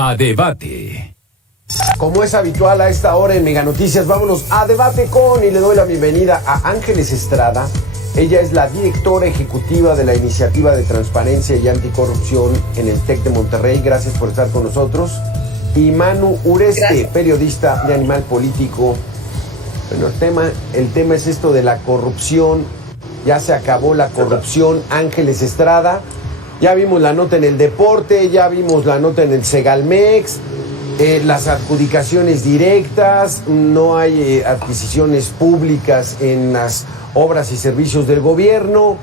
A debate. Como es habitual a esta hora en Mega Noticias, vámonos a debate con, y le doy la bienvenida a Ángeles Estrada. Ella es la directora ejecutiva de la Iniciativa de Transparencia y Anticorrupción en el TEC de Monterrey. Gracias por estar con nosotros. Y Manu Ureste, gracias, periodista de Animal Político. Bueno, el tema es esto de la corrupción. Ya se acabó la corrupción. Ángeles Estrada. Ya vimos la nota en el deporte, ya vimos la nota en el Segalmex, las adjudicaciones directas, no hay adquisiciones públicas en las obras y servicios del gobierno.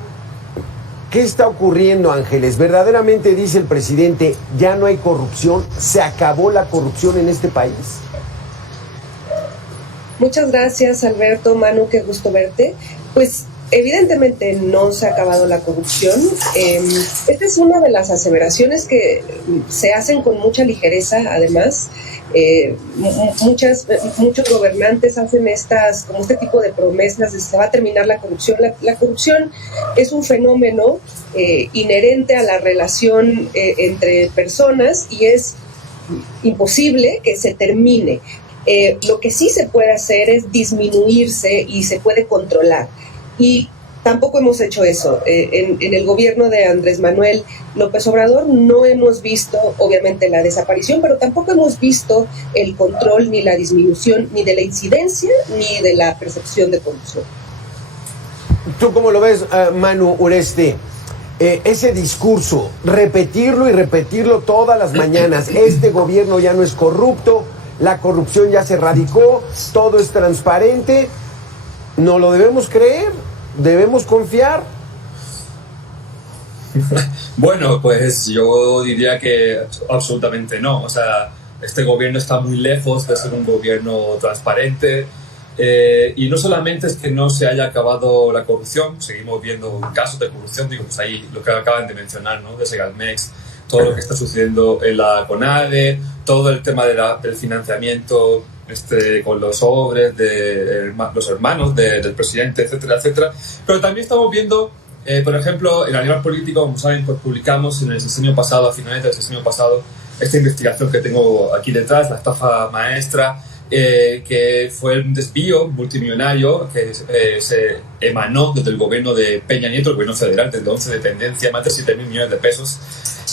¿Qué está ocurriendo, Ángeles? ¿Verdaderamente dice el presidente, ya no hay corrupción? ¿Se acabó la corrupción en este país? Muchas gracias, Alberto, Manu, qué gusto verte. Pues evidentemente no se ha acabado la corrupción. Esta es una de las aseveraciones que se hacen con mucha ligereza, además. Muchos gobernantes hacen como este tipo de promesas de se va a terminar la corrupción. La corrupción es un fenómeno inherente a la relación entre personas y es imposible que se termine. Lo que sí se puede hacer es disminuirse y se puede controlar. Y tampoco hemos hecho eso. En el gobierno de Andrés Manuel López Obrador no hemos visto, obviamente, la desaparición, pero tampoco hemos visto el control ni la disminución ni de la incidencia ni de la percepción de corrupción. ¿Tú cómo lo ves, Manu Ureste? Ese discurso, repetirlo y repetirlo todas las mañanas. Este gobierno ya no es corrupto, la corrupción ya se erradicó, todo es transparente. ¿No lo debemos creer? ¿Debemos confiar? Bueno, pues yo diría que absolutamente no. O sea, este gobierno está muy lejos de ser un gobierno transparente. Y no solamente es que no se haya acabado la corrupción, seguimos viendo casos de corrupción, digo, pues ahí lo que acaban de mencionar, ¿no? De Segalmex, todo lo que está sucediendo en la CONADE, todo el tema del financiamiento con los sobres de los hermanos del presidente, etcétera, etcétera. Pero también estamos viendo, por ejemplo, en Animal Político, como saben, pues publicamos en el sexenio pasado, a finales del sexenio pasado, esta investigación que tengo aquí detrás, la estafa maestra, que fue un desvío multimillonario que se emanó desde el gobierno de Peña Nieto, el gobierno federal, desde 11 dependencias, más de 7.000 millones de pesos.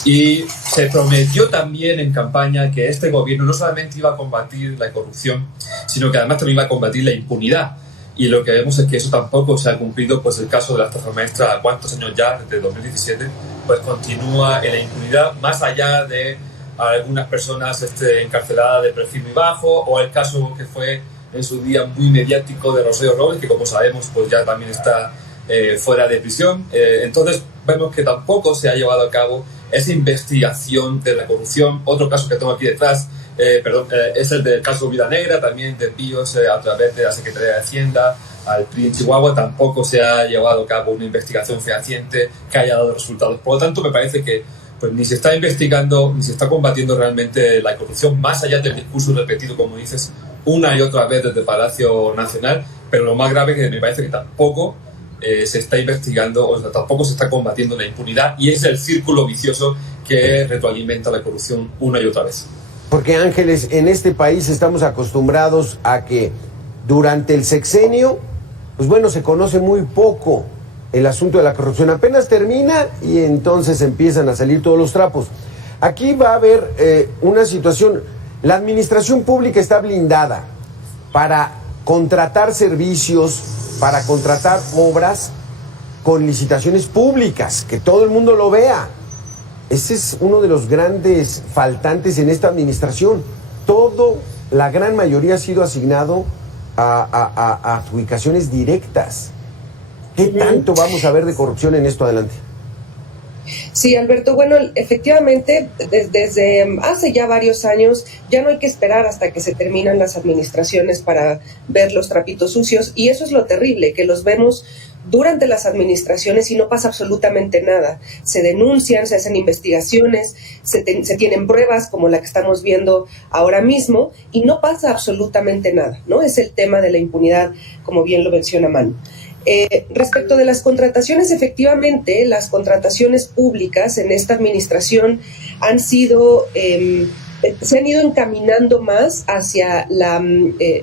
Y se prometió también en campaña que este gobierno no solamente iba a combatir la corrupción, sino que además también iba a combatir la impunidad. Y lo que vemos es que eso tampoco se ha cumplido, pues el caso de la estafa maestra, ¿cuántos años ya? Desde 2017, pues continúa en la impunidad, más allá de algunas personas encarceladas de perfil muy bajo, o el caso que fue en su día muy mediático de Rosario Robles, que como sabemos pues ya también está fuera de prisión. Entonces vemos que tampoco se ha llevado a cabo esa investigación de la corrupción. Otro caso que tengo aquí detrás, es el del caso Vida Negra, también desvíos a través de la Secretaría de Hacienda al PRI en Chihuahua. Tampoco se ha llevado a cabo una investigación fehaciente que haya dado resultados. Por lo tanto, me parece que pues ni se está investigando, ni se está combatiendo realmente la corrupción, más allá del discurso repetido, como dices, una y otra vez desde Palacio Nacional. Pero lo más grave es que me parece que tampoco se está investigando, o sea, tampoco se está combatiendo la impunidad, y es el círculo vicioso que retroalimenta la corrupción una y otra vez. Porque, Ángeles, en este país estamos acostumbrados a que durante el sexenio, pues bueno, se conoce muy poco el asunto de la corrupción. Apenas termina y entonces empiezan a salir todos los trapos. Aquí va a haber una situación. La administración pública está blindada para contratar servicios, para contratar obras con licitaciones públicas, que todo el mundo lo vea. Ese es uno de los grandes faltantes en esta administración. La gran mayoría ha sido asignado a adjudicaciones directas. ¿Qué tanto vamos a ver de corrupción en esto adelante? Sí, Alberto, bueno, efectivamente, desde hace ya varios años ya no hay que esperar hasta que se terminan las administraciones para ver los trapitos sucios, y eso es lo terrible, que los vemos durante las administraciones y no pasa absolutamente nada. Se denuncian, se hacen investigaciones, se tienen pruebas como la que estamos viendo ahora mismo y no pasa absolutamente nada, ¿no? Es el tema de la impunidad, como bien lo menciona Manu. Respecto de las contrataciones, efectivamente, las contrataciones públicas en esta administración han sido se han ido encaminando más hacia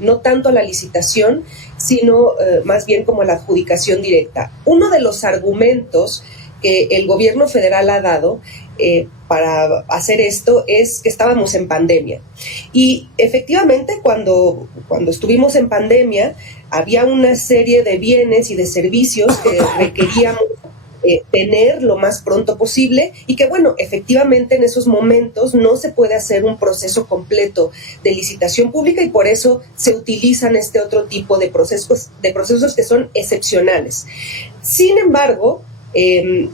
no tanto a la licitación, sino más bien como a la adjudicación directa. Uno de los argumentos que el gobierno federal ha dado para hacer esto es que estábamos en pandemia. Y efectivamente, cuando estuvimos en pandemia, había una serie de bienes y de servicios que requeríamos tener lo más pronto posible y que, bueno, efectivamente en esos momentos no se puede hacer un proceso completo de licitación pública y por eso se utilizan este otro tipo de procesos que son excepcionales. Sin embargo,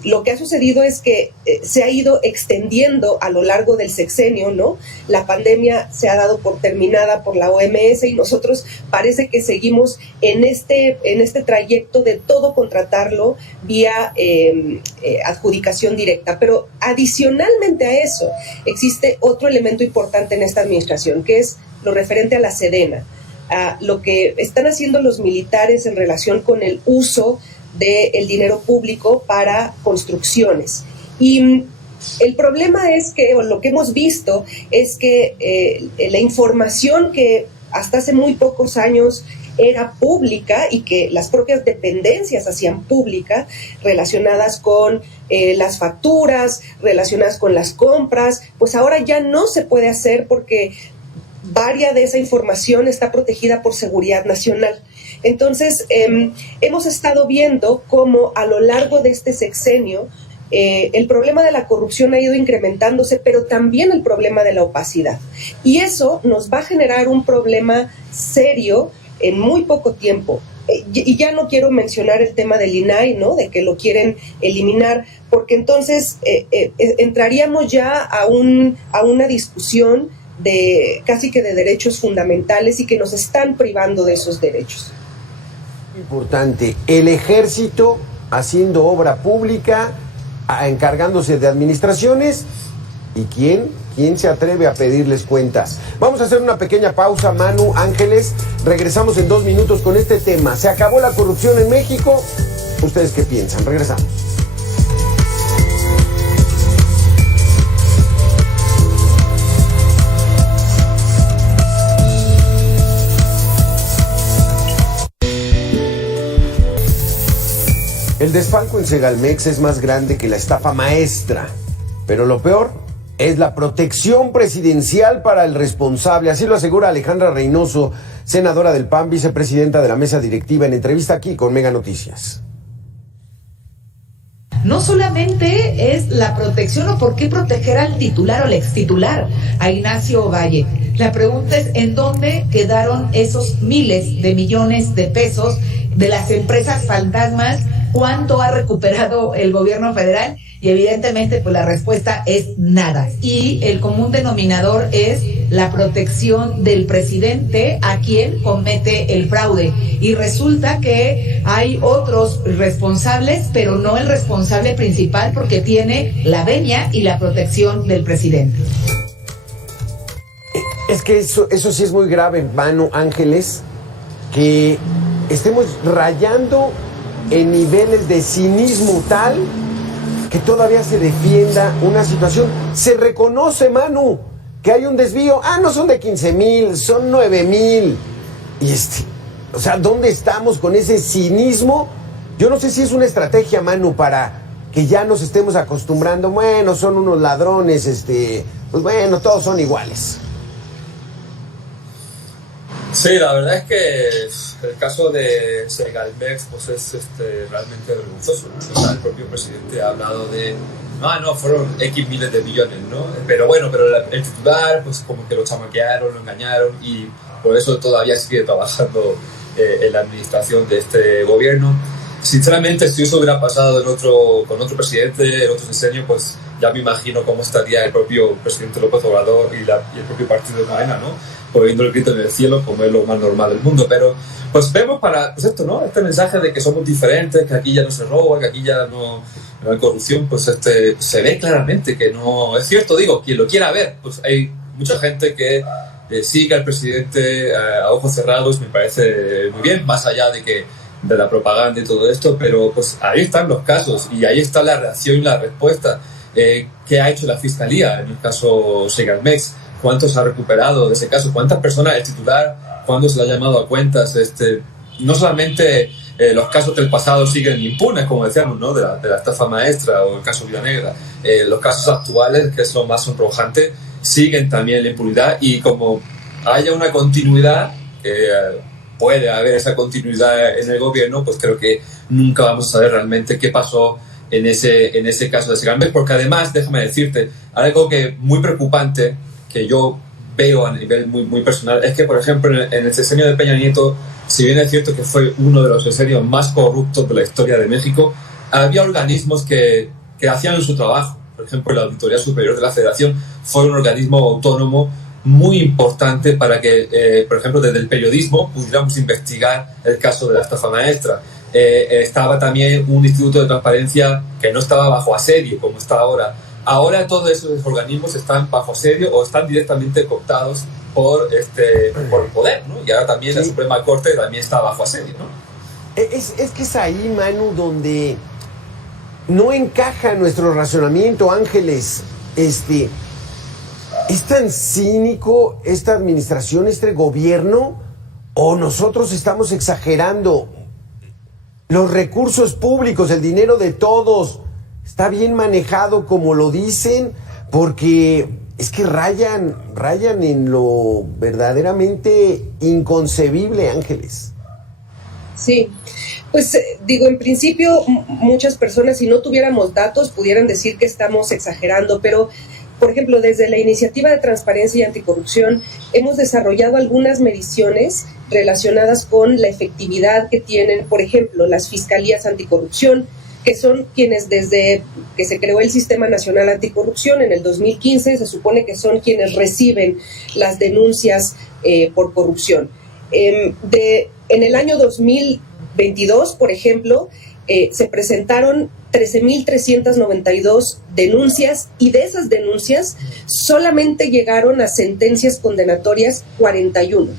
lo que ha sucedido es que se ha ido extendiendo a lo largo del sexenio, ¿no? La pandemia se ha dado por terminada por la OMS y nosotros parece que seguimos en este trayecto de todo contratarlo vía adjudicación directa. Pero adicionalmente a eso, existe otro elemento importante en esta administración, que es lo referente a la Sedena, a lo que están haciendo los militares en relación con el uso del dinero público para construcciones. Y el problema es que, o lo que hemos visto, es que la información que hasta hace muy pocos años era pública y que las propias dependencias hacían pública, relacionadas con las facturas, relacionadas con las compras, pues ahora ya no se puede hacer porque varia de esa información está protegida por seguridad nacional. Entonces, hemos estado viendo cómo a lo largo de este sexenio el problema de la corrupción ha ido incrementándose, pero también el problema de la opacidad. Y eso nos va a generar un problema serio en muy poco tiempo. Y ya no quiero mencionar el tema del INAI, ¿no? De que lo quieren eliminar, porque entonces entraríamos ya a una discusión de casi que de derechos fundamentales y que nos están privando de esos derechos. Importante, el ejército haciendo obra pública, encargándose de administraciones, ¿y quién se atreve a pedirles cuentas? Vamos a hacer una pequeña pausa, Manu, Ángeles, regresamos en 2 minutos con este tema. ¿Se acabó la corrupción en México? ¿Ustedes qué piensan? Regresamos. El desfalco en Segalmex es más grande que la estafa maestra, pero lo peor es la protección presidencial para el responsable. Así lo asegura Alejandra Reynoso, senadora del PAN, vicepresidenta de la mesa directiva, en entrevista aquí con Mega Noticias. No solamente es la protección o por qué proteger al titular o al extitular, a Ignacio Valle. La pregunta es ¿en dónde quedaron esos miles de millones de pesos de las empresas fantasmas? ¿Cuánto ha recuperado el gobierno federal? Y evidentemente pues la respuesta es nada. Y el común denominador es la protección del presidente a quien comete el fraude. Y resulta que hay otros responsables, pero no el responsable principal, porque tiene la venia y la protección del presidente. Es que eso sí es muy grave, Manu, Ángeles, que estemos rayando en niveles de cinismo tal que todavía se defienda una situación. Se reconoce, Manu, que hay un desvío. No son de 15,000, son 9,000. Y o sea, ¿dónde estamos con ese cinismo? Yo no sé si es una estrategia, Manu, para que ya nos estemos acostumbrando. Bueno, son unos ladrones, pues bueno, todos son iguales. Sí, la verdad es que el caso de Segalmex pues es realmente vergonzoso, ¿no? O sea, el propio presidente ha hablado de fueron X miles de millones, ¿no? Pero el titular pues como que lo chamaquearon, lo engañaron y por eso todavía sigue trabajando en la administración de este gobierno. Sinceramente, si eso hubiera pasado con otro presidente, en otro sexenio, pues ya me imagino cómo estaría el propio presidente López Obrador y el propio partido de Morena, ¿no? Poniendo el grito en el cielo, como es lo más normal del mundo. Pero pues vemos este mensaje de que somos diferentes, que aquí ya no se roba, que aquí ya no hay corrupción, pues se ve claramente que no es cierto. Digo, quien lo quiera ver, pues hay mucha gente que sigue al presidente a ojos cerrados, me parece muy bien, más allá de la propaganda y todo esto, pero pues ahí están los casos y ahí está la reacción y la respuesta que ha hecho la Fiscalía en el caso Segalmex, cuánto se ha recuperado de ese caso, cuántas personas, el titular, cuándo se le ha llamado a cuentas. No solamente los casos del pasado siguen impunes, como decíamos, ¿no? de la estafa maestra o el caso Vida Negra, los casos actuales, que es lo más sonrojante, siguen también la impunidad, y como haya una continuidad, puede haber esa continuidad en el gobierno, pues creo que nunca vamos a saber realmente qué pasó en ese caso de Segalmex, porque además, déjame decirte, algo que muy preocupante, que yo veo a nivel muy, muy personal, es que, por ejemplo, en el sexenio de Peña Nieto, si bien es cierto que fue uno de los sexenios más corruptos de la historia de México, había organismos que hacían su trabajo. Por ejemplo, la Auditoría Superior de la Federación fue un organismo autónomo muy importante para que, por ejemplo, desde el periodismo pudiéramos investigar el caso de la estafa maestra. Estaba también un instituto de transparencia que no estaba bajo asedio, como está ahora. Ahora todos esos organismos están bajo asedio o están directamente cooptados por el poder, ¿no? Y ahora también la Suprema Corte también está bajo asedio, ¿no? Es que es ahí, Manu, donde no encaja nuestro razonamiento, Ángeles. ¿Es tan cínico esta administración, este gobierno, o nosotros estamos exagerando? Los recursos públicos, el dinero de todos, está bien manejado como lo dicen, porque es que rayan en lo verdaderamente inconcebible, Ángeles. Sí, pues digo, en principio muchas personas, si no tuviéramos datos, pudieran decir que estamos exagerando, pero por ejemplo, desde la Iniciativa de Transparencia y Anticorrupción hemos desarrollado algunas mediciones relacionadas con la efectividad que tienen, por ejemplo, las fiscalías anticorrupción, que son quienes desde que se creó el Sistema Nacional Anticorrupción en el 2015 se supone que son quienes reciben las denuncias por corrupción. En el año 2022, por ejemplo, se presentaron 13.392 denuncias, y de esas denuncias solamente llegaron a sentencias condenatorias 41,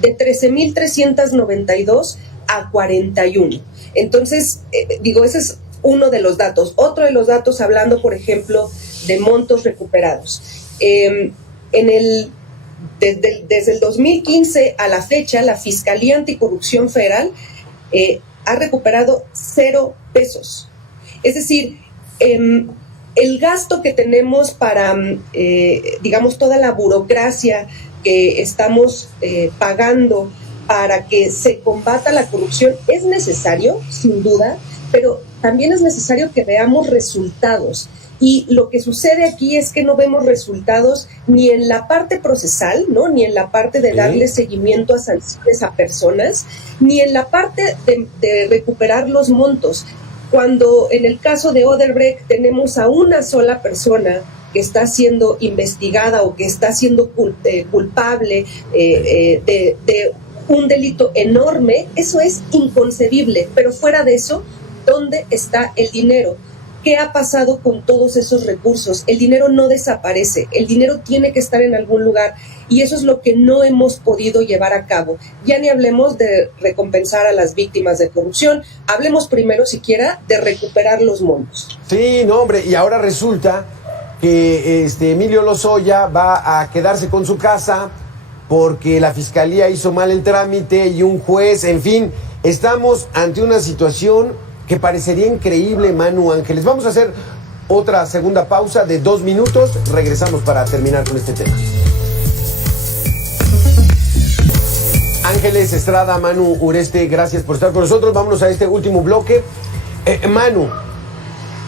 de 13.392 a 41. Entonces, ese es uno de los datos. Otro de los datos, hablando, por ejemplo, de montos recuperados. Desde el 2015 a la fecha, la Fiscalía Anticorrupción Federal ha recuperado 0 pesos. Es decir, el gasto que tenemos para, toda la burocracia que estamos pagando para que se combata la corrupción es necesario, sin duda, pero también es necesario que veamos resultados. Y lo que sucede aquí es que no vemos resultados ni en la parte procesal, ¿no? Ni en la parte de darle seguimiento a sanciones a personas, ni en la parte de recuperar los montos. Cuando en el caso de Odebrecht tenemos a una sola persona que está siendo investigada o que está siendo culpable de un delito enorme, eso es inconcebible. Pero fuera de eso, ¿dónde está el dinero? ¿Qué ha pasado con todos esos recursos? El dinero no desaparece, el dinero tiene que estar en algún lugar, y eso es lo que no hemos podido llevar a cabo. Ya ni hablemos de recompensar a las víctimas de corrupción, hablemos primero siquiera de recuperar los montos. Sí, no, hombre, y ahora resulta que Emilio Lozoya va a quedarse con su casa porque la fiscalía hizo mal el trámite y un juez, en fin, estamos ante una situación que parecería increíble, Manu, Ángeles. Vamos a hacer otra segunda pausa de 2 minutos. Regresamos para terminar con este tema. Ángeles Estrada, Manu Ureste, gracias por estar con nosotros. Vámonos a este último bloque. Manu,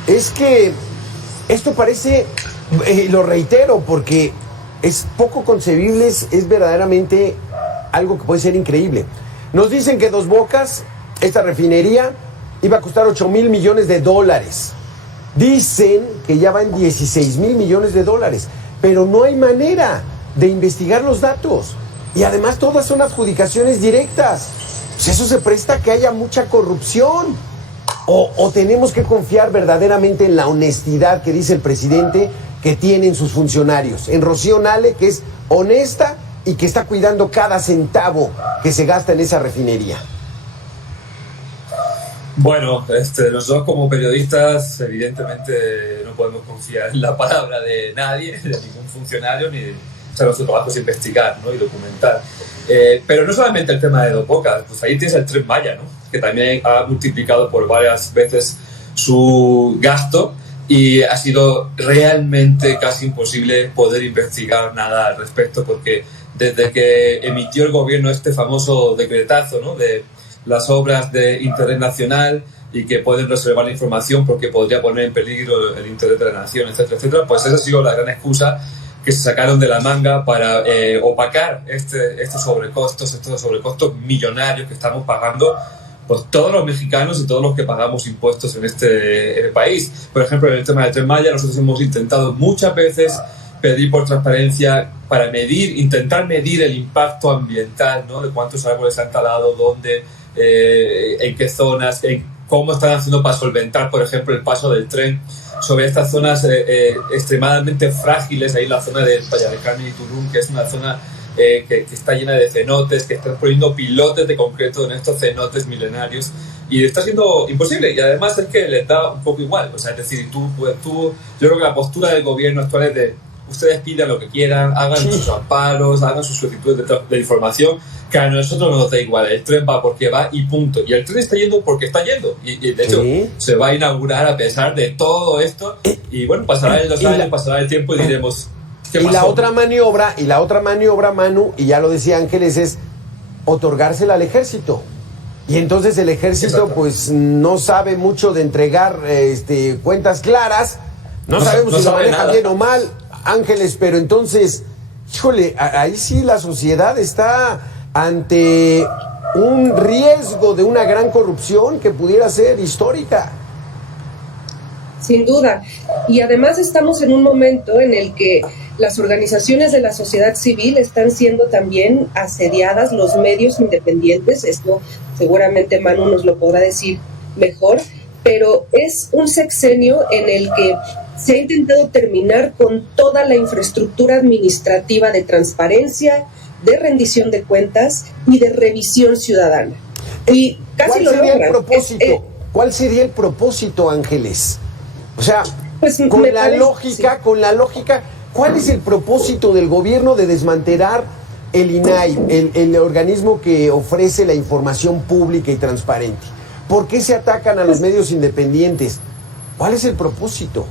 es que esto parece, lo reitero, porque es poco concebible, es verdaderamente algo que puede ser increíble. Nos dicen que Dos Bocas, esta refinería, iba a costar $8,000 millones. Dicen que ya va en $16,000 millones, pero no hay manera de investigar los datos. Y además todas son adjudicaciones directas. Pues eso se presta a que haya mucha corrupción. O tenemos que confiar verdaderamente en la honestidad que dice el presidente que tienen sus funcionarios. En Rocío Nale, que es honesta y que está cuidando cada centavo que se gasta en esa refinería. Bueno, nosotros como periodistas evidentemente no podemos confiar en la palabra de nadie, de ningún funcionario, O sea, nuestro trabajo es investigar, ¿no? Y documentar. Pero no solamente el tema de Dopocas, pues ahí tienes el Tren Maya, ¿no? Que también ha multiplicado por varias veces su gasto y ha sido realmente casi imposible poder investigar nada al respecto, porque desde que emitió el gobierno este famoso decretazo, ¿no? De las obras de interés nacional y que pueden reservar la información porque podría poner en peligro el interés de la nación, etcétera, etcétera, pues esa ha sido la gran excusa que se sacaron de la manga para opacar estos sobrecostos millonarios que estamos pagando pues todos los mexicanos y todos los que pagamos impuestos en este país. Por ejemplo, en el tema del Tren Maya, nosotros hemos intentado muchas veces pedir por transparencia para intentar medir el impacto ambiental, ¿no? De cuántos árboles se han talado, dónde, en qué zonas, cómo están haciendo para solventar, por ejemplo, el paso del tren sobre estas zonas extremadamente frágiles, ahí la zona de Playa del Carmen y Tulum, que es una zona que está llena de cenotes, que están poniendo pilotes de concreto en estos cenotes milenarios, y está siendo imposible, y además es que les da un poco igual, o sea, es decir, yo creo que la postura del gobierno actual es de ustedes pidan lo que quieran, hagan sus amparos, hagan sus solicitudes de información, que a nosotros nos da igual, el tren va porque va y punto, y el tren está yendo porque está yendo, y de hecho se va a inaugurar a pesar de todo esto, y bueno, pasarán los años, pasará el tiempo y diremos ¿qué pasó? La otra maniobra, Manu, y ya lo decía Ángeles, es otorgársela al ejército. Y entonces el ejército Exacto. pues no sabe mucho de entregar cuentas claras, no sabemos si lo maneja bien o mal, Ángeles, pero entonces, híjole, ahí sí la sociedad está ante un riesgo de una gran corrupción que pudiera ser histórica. Sin duda. Y además estamos en un momento en el que las organizaciones de la sociedad civil están siendo también asediadas, los medios independientes, esto seguramente Manu nos lo podrá decir mejor, pero es un sexenio en el que se ha intentado terminar con toda la infraestructura administrativa de transparencia, de rendición de cuentas y de revisión ciudadana. Y casi ¿Cuál sería el propósito? ¿Cuál sería el propósito, Ángeles? O sea, pues con la lógica, ¿cuál es el propósito del gobierno de desmantelar el INAI, el organismo que ofrece la información pública y transparente? ¿Por qué se atacan a los medios independientes? ¿Cuál es el propósito?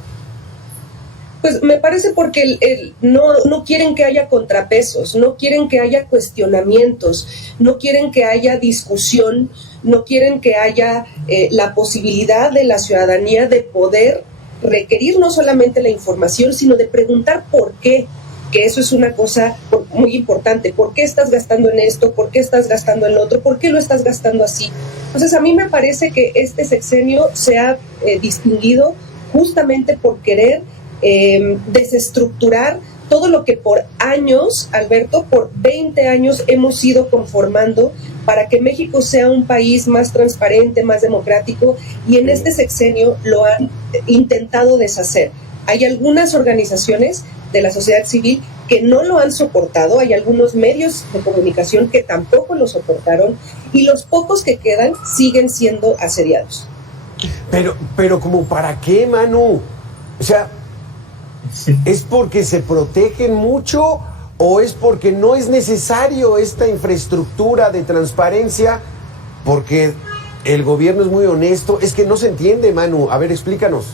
Pues me parece porque no quieren que haya contrapesos, no quieren que haya cuestionamientos, no quieren que haya discusión, no quieren que haya la posibilidad de la ciudadanía de poder requerir no solamente la información, sino de preguntar por qué, que eso es una cosa muy importante. ¿Por qué estás gastando en esto? ¿Por qué estás gastando en lo otro? ¿Por qué lo estás gastando así? Entonces, a mí me parece que este sexenio se ha distinguido justamente por querer desestructurar todo lo que por años, Alberto, por 20 años hemos ido conformando para que México sea un país más transparente, más democrático, y en este sexenio lo han intentado deshacer. Hay algunas organizaciones de la sociedad civil que no lo han soportado, hay algunos medios de comunicación que tampoco lo soportaron, y los pocos que quedan siguen siendo asediados. Pero ¿como para qué, Manu? O sea, ¿es porque se protegen mucho o es porque no es necesario esta infraestructura de transparencia? Porque el gobierno es muy honesto. Es que no se entiende, Manu. A ver, explícanos.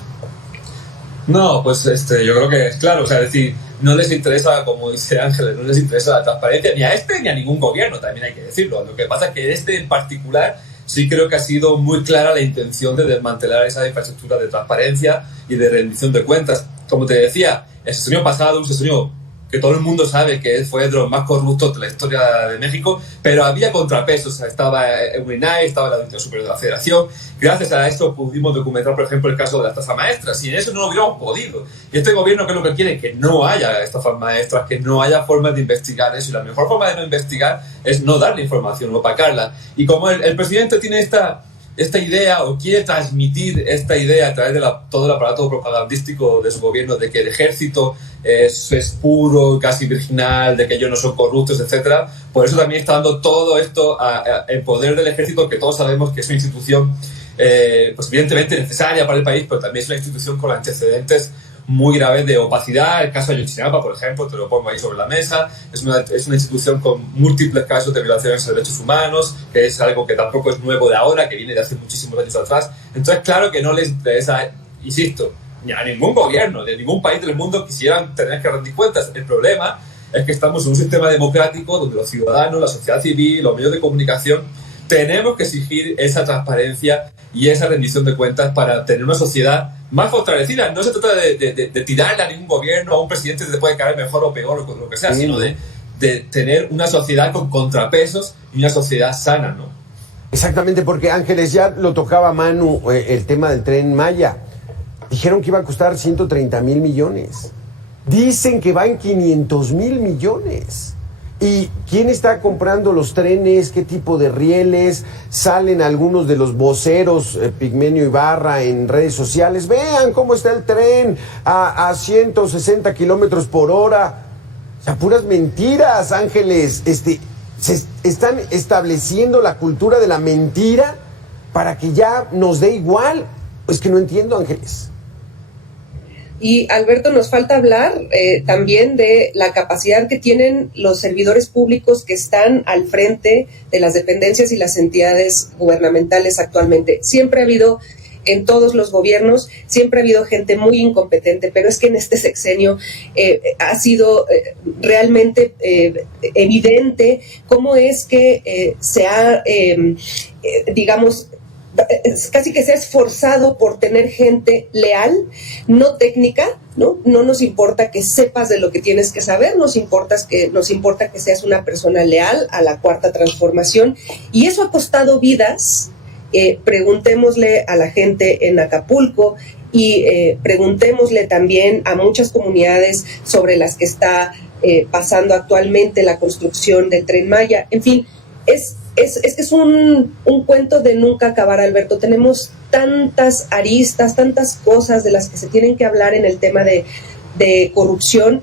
No, pues yo creo que es claro, o sea, es decir, no les interesa, como dice Ángeles, no les interesa la transparencia ni a ni a ningún gobierno, también hay que decirlo. Lo que pasa es que en particular sí creo que ha sido muy clara la intención de desmantelar esa infraestructura de transparencia y de rendición de cuentas. Como te decía, el sexenio pasado, un sexenio que todo el mundo sabe que fue de los más corruptos de la historia de México, pero había contrapesos. O sea, estaba el INAI, estaba la Auditoría Superior de la Federación. Gracias a esto pudimos documentar, por ejemplo, el caso de las estafas maestras. Sin eso no lo hubiéramos podido. Y este gobierno, ¿qué es lo que quiere? Que no haya estafas maestras, que no haya formas de investigar eso. Y la mejor forma de no investigar es no darle información, opacarla. Y como el presidente tiene esta idea, o quiere transmitir esta idea a través de todo el aparato propagandístico de su gobierno, de que el ejército es puro, casi virginal, de que ellos no son corruptos, etcétera. Por eso también está dando todo esto en poder del ejército, que todos sabemos que es una institución pues evidentemente necesaria para el país, pero también es una institución con antecedentes muy graves de opacidad. El caso de Ayotzinapa, por ejemplo, te lo pongo ahí sobre la mesa, es una institución con múltiples casos de violaciones de derechos humanos, que es algo que tampoco es nuevo de ahora, que viene de hace muchísimos años atrás. Entonces, claro que no les interesa, insisto, ni a ningún gobierno de ningún país del mundo quisieran tener que rendir cuentas. El problema es que estamos en un sistema democrático donde los ciudadanos, la sociedad civil, los medios de comunicación, tenemos que exigir esa transparencia y esa rendición de cuentas para tener una sociedad más fortalecida. No se trata de tirarle a ningún gobierno, a un presidente que te puede caer mejor o peor o lo que sea, sino de tener una sociedad con contrapesos y una sociedad sana, ¿no? Exactamente, porque Ángeles, ya lo tocaba Manu, el tema del Tren Maya. Dijeron que iba a costar 130,000 millones. Dicen que va en 500,000 millones. ¿Y quién está comprando los trenes? ¿Qué tipo de rieles? Salen algunos de los voceros, Pigmenio Ibarra, en redes sociales. Vean cómo está el tren a 160 kilómetros por hora. O sea, puras mentiras, Ángeles. Se están estableciendo la cultura de la mentira para que ya nos dé igual. Es que no entiendo, Ángeles. Y Alberto, nos falta hablar también de la capacidad que tienen los servidores públicos que están al frente de las dependencias y las entidades gubernamentales actualmente. Siempre ha habido, en todos los gobiernos, siempre ha habido gente muy incompetente, pero es que en este sexenio ha sido realmente evidente cómo es que se ha, digamos, casi que se ha esforzado por tener gente leal, no técnica, ¿no? No nos importa que sepas de lo que tienes que saber, nos importa que seas una persona leal a la Cuarta Transformación, y eso ha costado vidas. Preguntémosle a la gente en Acapulco y preguntémosle también a muchas comunidades sobre las que está pasando actualmente la construcción del Tren Maya. En fin, es un cuento de nunca acabar, Alberto. Tenemos tantas aristas, tantas cosas de las que se tienen que hablar en el tema de corrupción.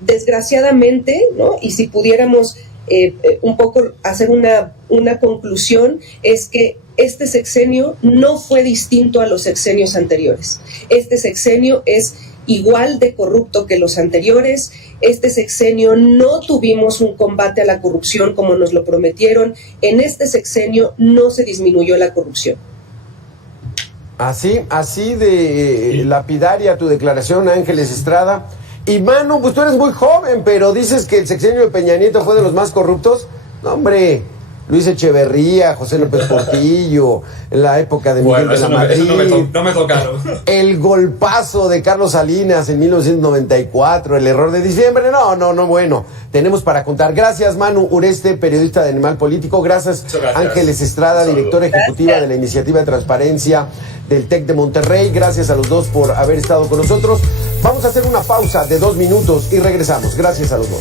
Desgraciadamente, ¿no? Y si pudiéramos un poco hacer una conclusión, es que este sexenio no fue distinto a los sexenios anteriores. Este sexenio es igual de corrupto que los anteriores. Este sexenio no tuvimos un combate a la corrupción como nos lo prometieron. En este sexenio no se disminuyó la corrupción. Así de lapidaria tu declaración, Ángeles Estrada. Y Manu, pues tú eres muy joven, pero dices que el sexenio de Peña Nieto fue de los más corruptos. No, hombre, Luis Echeverría, José López Portillo, en la época de Miguel de la Madrid. No me tocaron. El golpazo de Carlos Salinas en 1994, el error de diciembre. No, bueno, tenemos para contar. Gracias, Manu Ureste, periodista de Animal Político. Gracias, Ángeles Estrada, directora ejecutiva de la Iniciativa de Transparencia del TEC de Monterrey. Gracias a los dos por haber estado con nosotros. Vamos a hacer una pausa de 2 minutos y regresamos. Gracias a los dos.